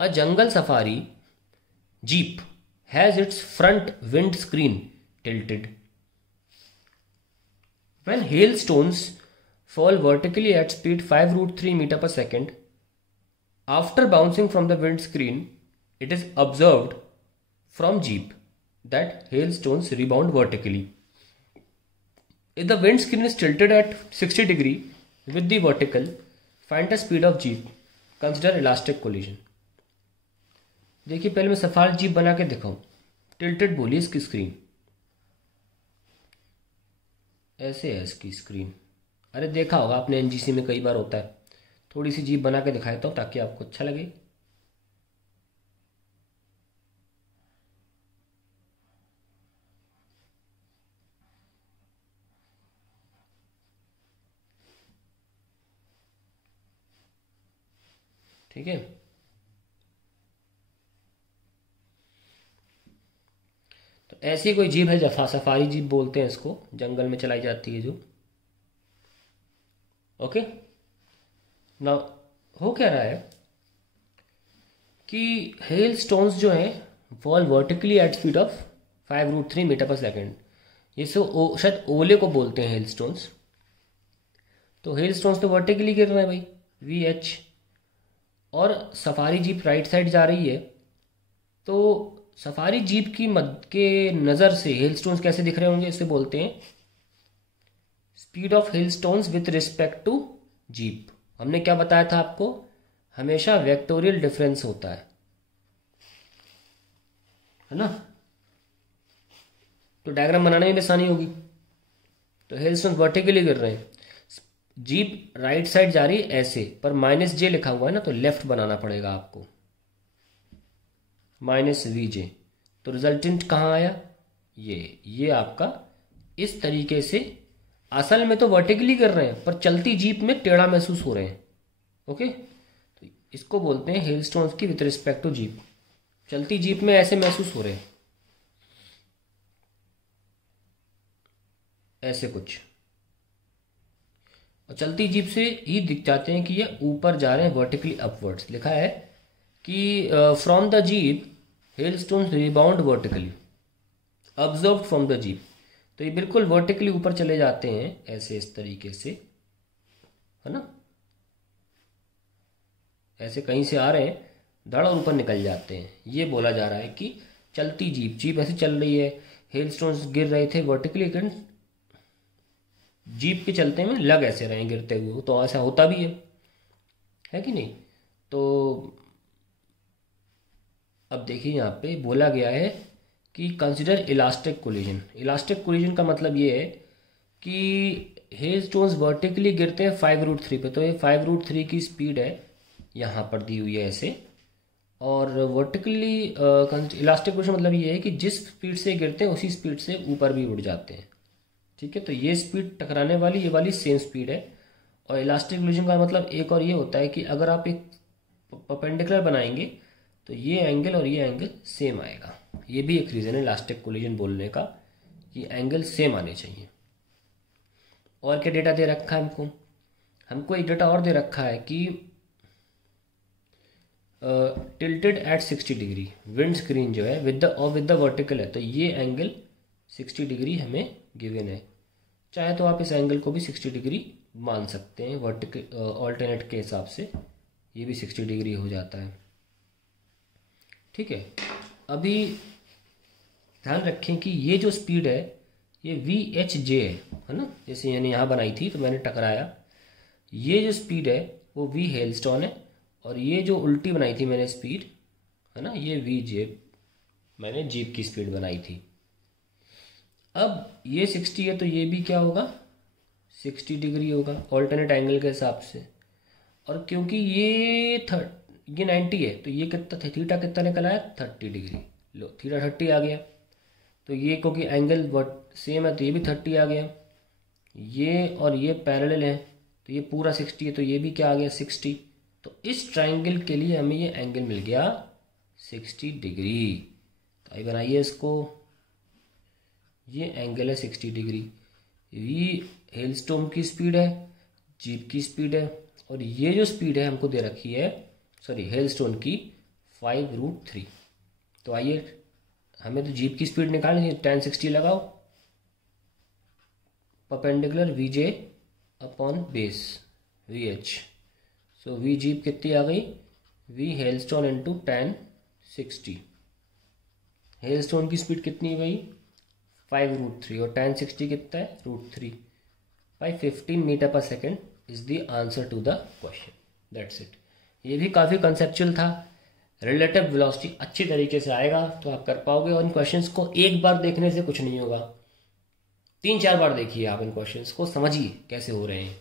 A jungle safari jeep has its front windscreen tilted. When hailstones fall vertically at speed 5√3 meter per second, after bouncing from the windscreen, it is observed from jeep that hailstones rebound vertically. If the windscreen is tilted at 60 degree with the vertical, find the speed of jeep. Consider elastic collision. देखिए पहले मैं safari jeep बना के दिखाऊं. Tilted बोलिए इसकी screen. ऐसे है इसकी स्क्रीन. अरे देखा होगा आपने, एनजीसी में कई बार होता है. थोड़ी सी जीप बना के दिखा देता हूँ ताकि आपको अच्छा लगे. ठीक है. तो ऐसी कोई जीप है, जफा सफारी जीप बोलते हैं इसको, जंगल में चलाई जाती है जो. ओके. ना हो क्या रहा है कि हेल स्टोन्स जो हैं fall vertically at speed of 5√3 metre पर सेकेंड. ये शायद ओले को बोलते हैं हेल स्टोन्स. तो हेल स्टोन्स तो वर्टिकली गिर रहे हैं भाई, VH. और सफारी जीप राइट साइड जा रही है, तो सफारी जीप की मद के नज़र से हेल स्टोन्स कैसे दिख रहे होंगे, इसे बोलते हैं speed of hailstones with respect to jeep. हमने क्या बताया था आपको, हमेशा वेक्टोरियल डिफरेंस होता है ना. तो डायग्राम बनाने में आसानी होगी. तो हेल स्टोन्स वर्टिकली गिर रहे हैं, जीप राइट साइड जा रही है ऐसे, पर -J लिखा हुआ है ना, तो लेफ्ट बनाना पड़ेगा आपको, -VJ. तो रिजल्टेंट कहाँ आया, ये आपका इस तरीके से. असल में तो वर्टिकली कर रहे हैं, पर चलती जीप में टेढ़ा महसूस हो रहे हैं. ओके. तो इसको बोलते हैं हेलस्टोन्स की विथ रिस्पेक्ट टू जीप. चलती जीप में ऐसे महसूस हो रहे हैं, ऐसे कुछ. और चलती जीप से ही दिख जाते हैं कि ये ऊपर जा रहे हैं, वर्टिकली अपवर्ड्स. लिखा है कि from the jeep hailstones rebound vertically observed from the jeep. तो ये बिल्कुल वर्टिकली ऊपर चले जाते हैं ऐसे, इस तरीके से, है ना. ऐसे कहीं से आ रहे हैं, धड़ और ऊपर निकल जाते हैं. ये बोला जा रहा है कि चलती जीप ऐसे चल रही है, हेलस्टोन्स गिर रहे थे वर्टिकली, जीप के चलते में लग ऐसे रहे गिरते हुए. तो ऐसा होता भी है कि नहीं. तो अब देखिए यहाँ पे बोला गया है कि consider elastic collision. Elastic collision का मतलब ये है कि हेलस्टोन्स वर्टिकली गिरते हैं 5√3 पे. तो ये 5√3 की स्पीड है, यहाँ पर दी हुई है ऐसे. और वर्टिकली इलास्टिक कोलिजन मतलब ये है कि जिस स्पीड से गिरते हैं उसी स्पीड से ऊपर भी उड़ जाते हैं. ठीक है. तो ये स्पीड टकराने वाली, ये वाली सेम स्पीड है. और इलास्टिक कोलिजन का मतलब एक और ये होता है कि अगर आप एक परपेंडिकुलर बनाएंगे तो ये एंगल और ये एंगल सेम आएगा. ये भी एक रीज़न है इलास्टिक कोलिजन बोलने का, कि एंगल सेम आने चाहिए. और क्या डेटा दे रखा है हमको एक डेटा और दे रखा है कि tilted at 60 degree windscreen जो है विद द वर्टिकल है. तो ये एंगल 60 डिग्री हमें गिवन है. चाहे तो आप इस एंगल को भी 60 डिग्री मान सकते हैं, वर्टिकल ऑल्टरनेट के हिसाब से ये भी 60 डिग्री हो जाता है. ठीक है. अभी ध्यान रखें कि ये जो स्पीड है ये VHJ है ना. जैसे मैंने यहाँ बनाई थी तो मैंने टकराया, ये जो स्पीड है वो V हेलस्टोन है. और ये जो उल्टी बनाई थी मैंने स्पीड, है ना, ये VJ मैंने जीप की स्पीड बनाई थी. अब ये 60 है तो ये भी क्या होगा, 60 डिग्री होगा ऑल्टरनेट एंगल के हिसाब से. और क्योंकि ये 90 है तो ये कितना, थीटा कितना निकला है, 30 डिग्री. लो थीटा 30 आ गया. तो ये क्योंकि एंगल सेम है तो ये भी 30 आ गया. ये और ये पैरेलल है तो ये पूरा 60 है, तो ये भी क्या आ गया, 60. तो इस ट्राइंगल के लिए हमें ये एंगल मिल गया 60 डिग्री. तो आइए बनाइए इसको. ये एंगल है 60 डिग्री. V हेलस्टोन की स्पीड है, जीप की स्पीड है, और ये जो स्पीड है हमको दे रखी है, सॉरी हेलस्टोन की 5√3। तो आइए, हमें तो जीप की स्पीड निकालनी है, tan 60 लगाओ, perpendicular VJ upon base VH। So V jeep कितनी आ गई, V hailstone into tan 60। Hailstone की स्पीड कितनी गई 5√3 और tan 60 कितना है √3 बाई 15 मीटर पर second is the answer to the question. That's it. ये भी काफ़ी कंसेप्चुअल था। रिलेटिव वेलोसिटी अच्छी तरीके से आएगा तो आप कर पाओगे, और इन क्वेश्चंस को एक बार देखने से कुछ नहीं होगा, 3-4 बार देखिए आप इन क्वेश्चंस को, समझिए कैसे हो रहे हैं।